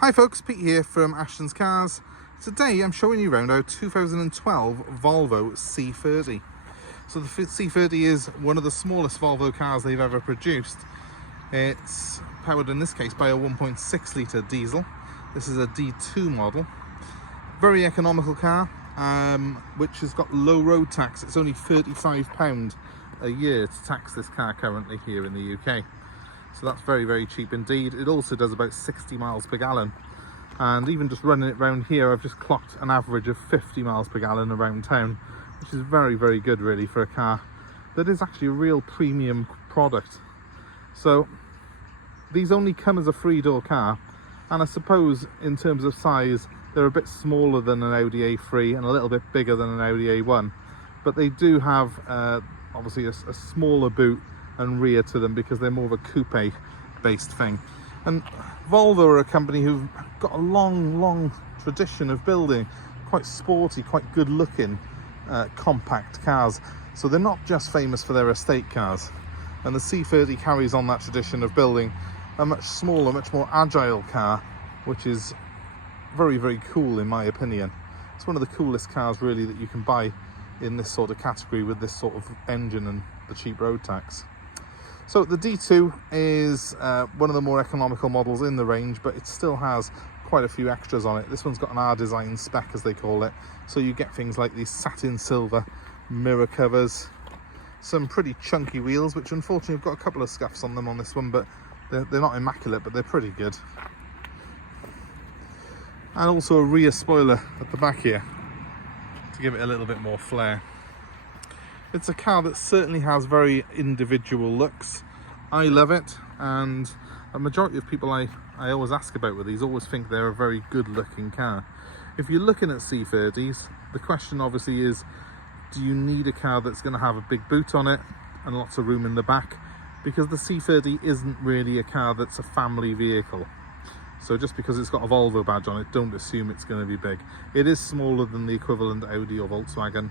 Hi folks, Pete here from Ashton's Cars. Today I'm showing you around our 2012 Volvo C30. So the C30 is one of the smallest Volvo cars they've ever produced. It's powered in this case by a 1.6 litre diesel. This is a D2 model. Very economical car, which has got low road tax. It's only £35 a year to tax this car currently here in the UK. So that's very, very cheap indeed. It also does about 60 miles per gallon. And even just running it around here, I've just clocked an average of 50 miles per gallon around town, which is very, very good really for a car that is actually a real premium product. So these only come as a three-door car, and I suppose in terms of size, they're a bit smaller than an Audi A3 and a little bit bigger than an Audi A1. But they do have obviously a smaller boot and rear to them because they're more of a coupe based thing. And Volvo are a company who've got a long tradition of building quite sporty, quite good looking compact cars. So they're not just famous for their estate cars, and the C30 carries on that tradition of building a much smaller, much more agile car, which is very, very cool in my opinion. It's one of the coolest cars really that you can buy in this sort of category with this sort of engine and the cheap road tax. So the D2 is one of the more economical models in the range, but it still has quite a few extras on it. This one's got an R-Design spec, as they call it. So you get things like these satin silver mirror covers, some pretty chunky wheels, which unfortunately have got a couple of scuffs on them on this one, but they're not immaculate, but they're pretty good. And also a rear spoiler at the back here to give it a little bit more flair. It's a car that certainly has very individual looks. I love it, and a majority of people I always ask about with these always think they're a very good looking car. If you're looking at C30s, the question obviously is, do you need a car that's going to have a big boot on it and lots of room in the back? Because the C30 isn't really a car that's a family vehicle. So just because it's got a Volvo badge on it, don't assume it's going to be big. It is smaller than the equivalent Audi or Volkswagen,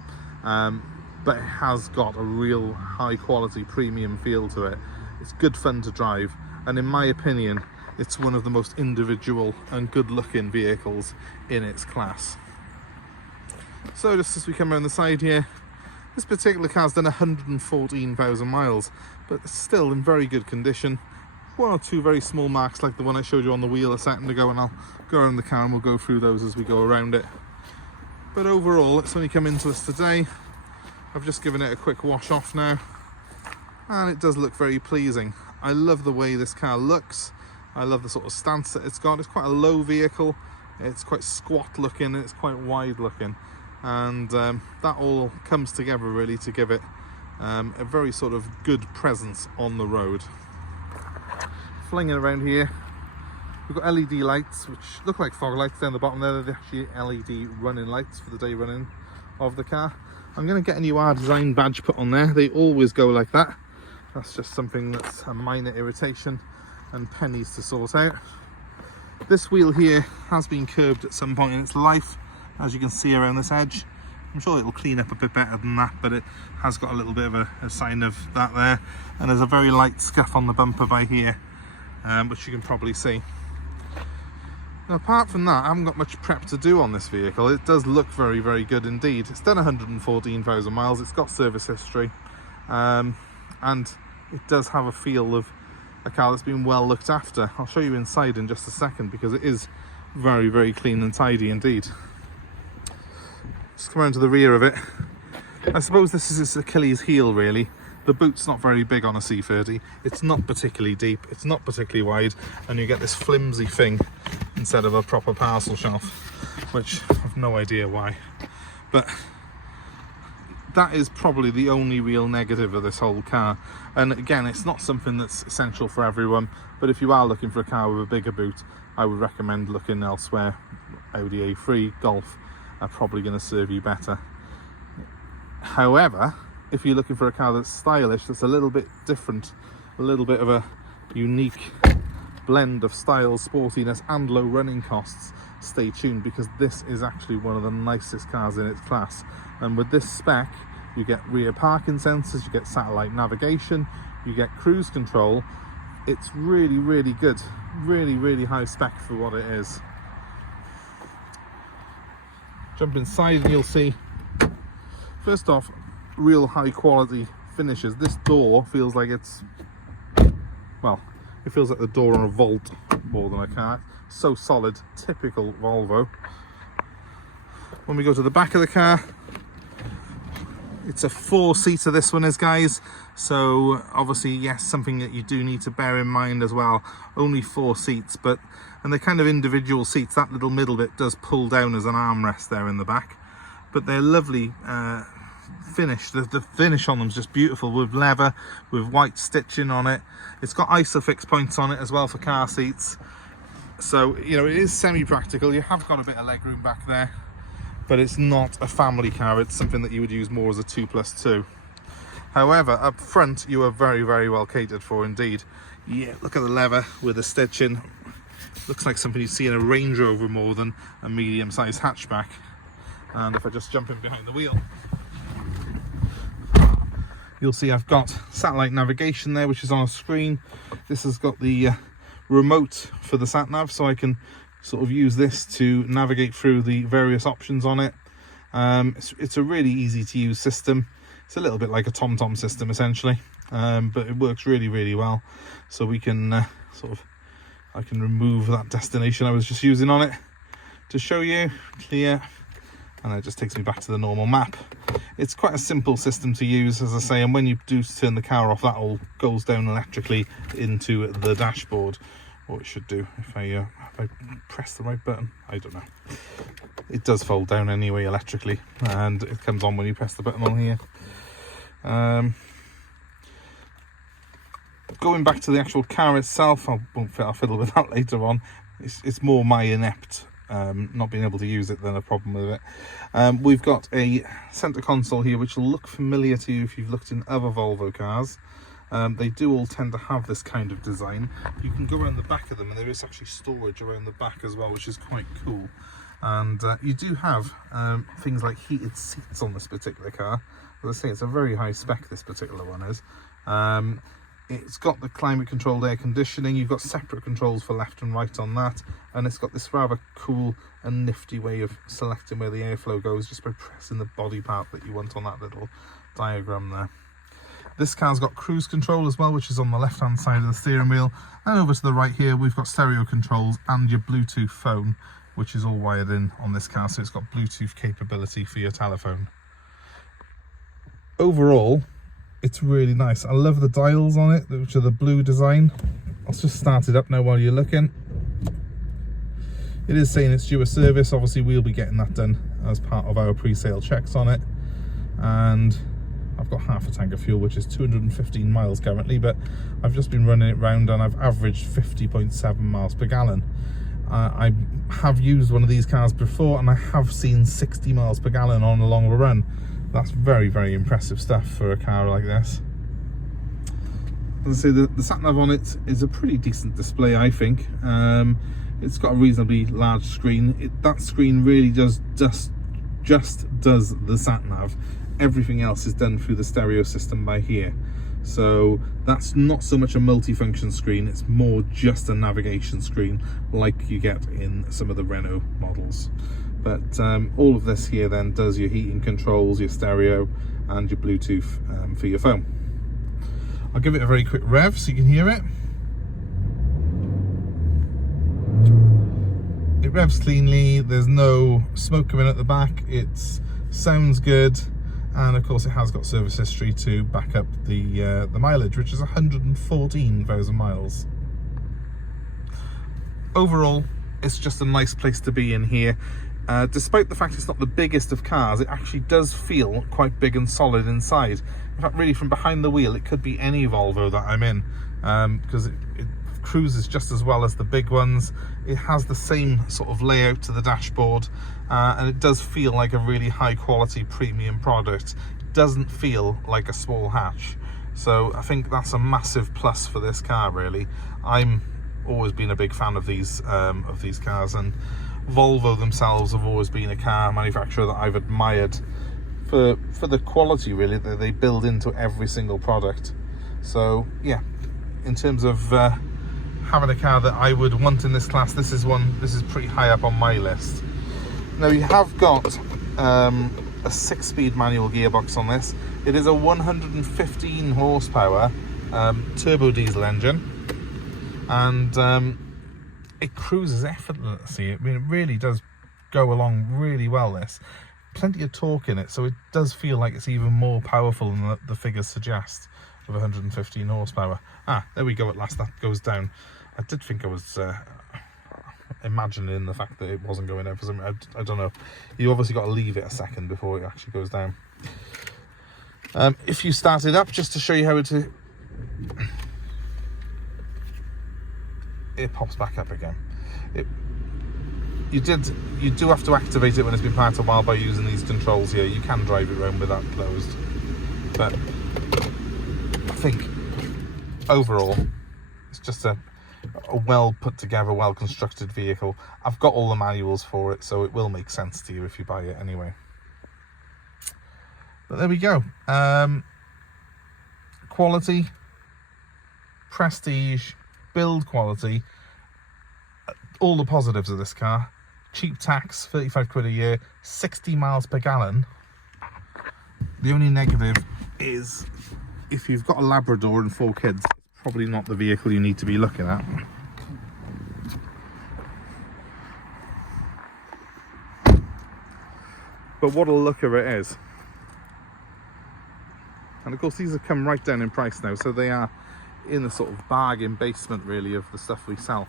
but it has got a real high quality premium feel to it. It's good fun to drive, and in my opinion it's one of the most individual and good looking vehicles in its class. So just as we come around the side here, this particular car's done 114,000 miles, but it's still in very good condition. One or two very small marks like the one I showed you on the wheel a second ago, and I'll go around the car and we'll go through those as we go around it. But overall it's only come into us today. I've just given it a quick wash off now, and it does look very pleasing. I love the way this car looks. I love the sort of stance that it's got. It's quite a low vehicle, it's quite squat looking, and it's quite wide looking, and that all comes together really to give it a very sort of good presence on the road. Flinging around here, we've got LED lights which look like fog lights down the bottom there. They're actually LED running lights for the day running of the car. I'm going to get a new R-Design badge put on there. They always go like that. That's just something that's a minor irritation and pennies to sort out. This wheel here has been curbed at some point in its life, as you can see around this edge. I'm sure it'll clean up a bit better than that, but it has got a little bit of a sign of that there. And there's a very light scuff on the bumper by here, which you can probably see. Now, apart from that, I haven't got much prep to do on this vehicle. It does look very, very good indeed. It's done 114,000 miles, it's got service history, and it does have a feel of a car that's been well looked after. I'll show you inside in just a second because it is very, very clean and tidy indeed. Just come around to the rear of it. I suppose this is its Achilles heel really. The boot's not very big on a C30. It's not particularly deep, it's not particularly wide, and you get this flimsy thing instead of a proper parcel shelf, which I've no idea why. But that is probably the only real negative of this whole car. And again, it's not something that's essential for everyone, but if you are looking for a car with a bigger boot, I would recommend looking elsewhere. Audi A3, Golf are probably going to serve you better. However, if you're looking for a car that's stylish, that's a little bit different, a little bit of a unique blend of style, sportiness and low running costs, stay tuned, because this is actually one of the nicest cars in its class. And with this spec, you get rear parking sensors, you get satellite navigation, you get cruise control, it's really, really good. Really, really high spec for what it is. Jump inside and you'll see, first off, real high quality finishes. This door feels like it's, well, it feels like the door on a Vault more than a car. So solid, typical Volvo. When we go to the back of the car, it's a 4-seater, this one is, guys. So obviously, yes, something that you do need to bear in mind as well. Only 4 seats, and they're kind of individual seats. That little middle bit does pull down as an armrest there in the back. But they're lovely finish. The finish on them is just beautiful, with leather, with white stitching on it. It's got ISOFIX points on it as well for car seats. So, you know, it is semi-practical. You have got a bit of legroom back there, but it's not a family car. It's something that you would use more as a 2+2. However, up front, you are very, very well catered for indeed. Yeah, look at the leather with the stitching. Looks like something you see in a Range Rover more than a medium-sized hatchback. And if I just jump in behind the wheel, you'll see I've got satellite navigation there, which is on a screen. This has got the remote for the sat-nav, so I can sort of use this to navigate through the various options on it. It's a really easy to use system. It's a little bit like a TomTom system essentially, but it works really, really well. So we can I can remove that destination I was just using on it to show you, clear, and it just takes me back to the normal map. It's quite a simple system to use, as I say, and when you do turn the car off, that all goes down electrically into the dashboard. What it should do if I press the right button, I don't know. It does fold down anyway electrically, and it comes on when you press the button on here. Going back to the actual car itself, I'll fiddle with that later on. It's more my inept not being able to use it than a problem with it. We've got a centre console here which will look familiar to you if you've looked in other Volvo cars. They do all tend to have this kind of design. You can go around the back of them, and there is actually storage around the back as well, which is quite cool. And you do have things like heated seats on this particular car. As I say, it's a very high spec, this particular one is. It's got the climate controlled air conditioning. You've got separate controls for left and right on that, and it's got this rather cool and nifty way of selecting where the airflow goes just by pressing the body part that you want on that little diagram there. This car's got cruise control as well, which is on the left hand side of the steering wheel, and over to the right here we've got stereo controls and your Bluetooth phone, which is all wired in on this car, so it's got Bluetooth capability for your telephone. Overall, it's really nice. I love the dials on it, which are the blue design. I'll just start it up now while you're looking. It is saying it's due a service. Obviously we'll be getting that done as part of our pre-sale checks on it. And I've got half a tank of fuel, which is 215 miles currently, but I've just been running it round and I've averaged 50.7 miles per gallon. I have used one of these cars before and I have seen 60 miles per gallon on a longer run. That's very, very impressive stuff for a car like this. As I say, the sat-nav on it is a pretty decent display, I think. It's got a reasonably large screen. That screen really just does the sat-nav. Everything else is done through the stereo system by here. So that's not so much a multifunction screen, it's more just a navigation screen like you get in some of the Renault models. But all of this here then does your heating controls, your stereo, and your Bluetooth for your phone. I'll give it a very quick rev so you can hear it. It revs cleanly, there's no smoke coming at the back, it sounds good, and of course it has got service history to back up the mileage, which is 114,000 miles. Overall, it's just a nice place to be in here. Despite the fact it's not the biggest of cars, it actually does feel quite big and solid inside. In fact, really from behind the wheel, it could be any Volvo that I'm in, because it cruises just as well as the big ones. It has the same sort of layout to the dashboard, and it does feel like a really high quality premium product. It doesn't feel like a small hatch. So I think that's a massive plus for this car, really. I'm always been a big fan of these cars, and Volvo themselves have always been a car manufacturer that I've admired for the quality really that they build into every single product. So yeah, in terms of having a car that I would want in this class, this is pretty high up on my list. Now, you have got a 6-speed manual gearbox on this. It is a 115 horsepower turbo diesel engine, and it cruises effortlessly. I mean, it really does go along really well. This plenty of torque in it, so it does feel like it's even more powerful than the figures suggest of 115 horsepower. There we go, at last that goes down. I did think I was imagining the fact that it wasn't going down for some reason. I don't know. You obviously got to leave it a second before it actually goes down. If you start it up, just to show you how it pops back up again. You do have to activate it when it's been parked a while by using these controls here. You can drive it around with that closed, but I think overall it's just a well put together, well constructed vehicle. I've got all the manuals for it, so it will make sense to you if you buy it anyway. But there we go. Quality, prestige, build quality, all the positives of this car. Cheap tax, 35 quid a year, 60 miles per gallon. The only negative is if you've got a Labrador and 4 kids, it's probably not the vehicle you need to be looking at. But what a looker it is. And of course these have come right down in price now, so they are in the sort of bargain basement really of the stuff we sell.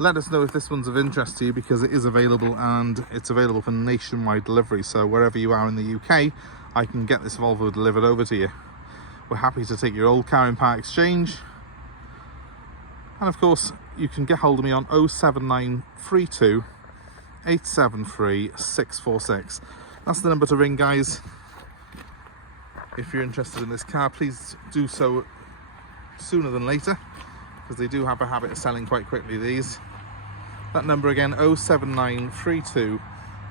Let us know if this one's of interest to you, because it is available, and it's available for nationwide delivery. So wherever you are in the UK, I can get this Volvo delivered over to you. We're happy to take your old car in part exchange. And of course, you can get hold of me on 07932 873 646. That's the number to ring, guys. If you're interested in this car, please do so sooner than later, because they do have a habit of selling quite quickly, these. That number again, 07932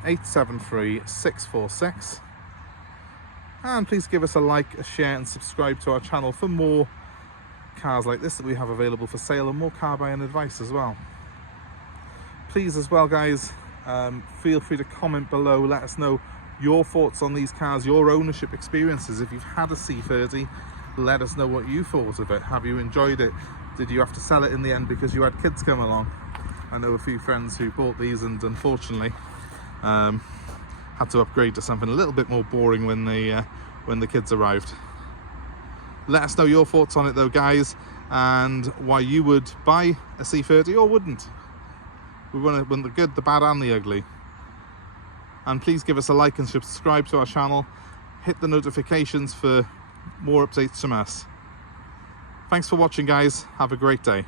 873 646. And please give us a like, a share and subscribe to our channel for more cars like this that we have available for sale, and more car buying advice as well. Please as well, guys, feel free to comment below. Let us know your thoughts on these cars, your ownership experiences. If you've had a C30, let us know what you thought of it. Have you enjoyed it? Did you have to sell it in the end because you had kids come along? I know a few friends who bought these and unfortunately had to upgrade to something a little bit more boring when the kids arrived. Let us know your thoughts on it though, guys, and why you would buy a C30 or wouldn't. We want the good, the bad and the ugly. And please give us a like and subscribe to our channel. Hit the notifications for more updates from us. Thanks for watching, guys. Have a great day.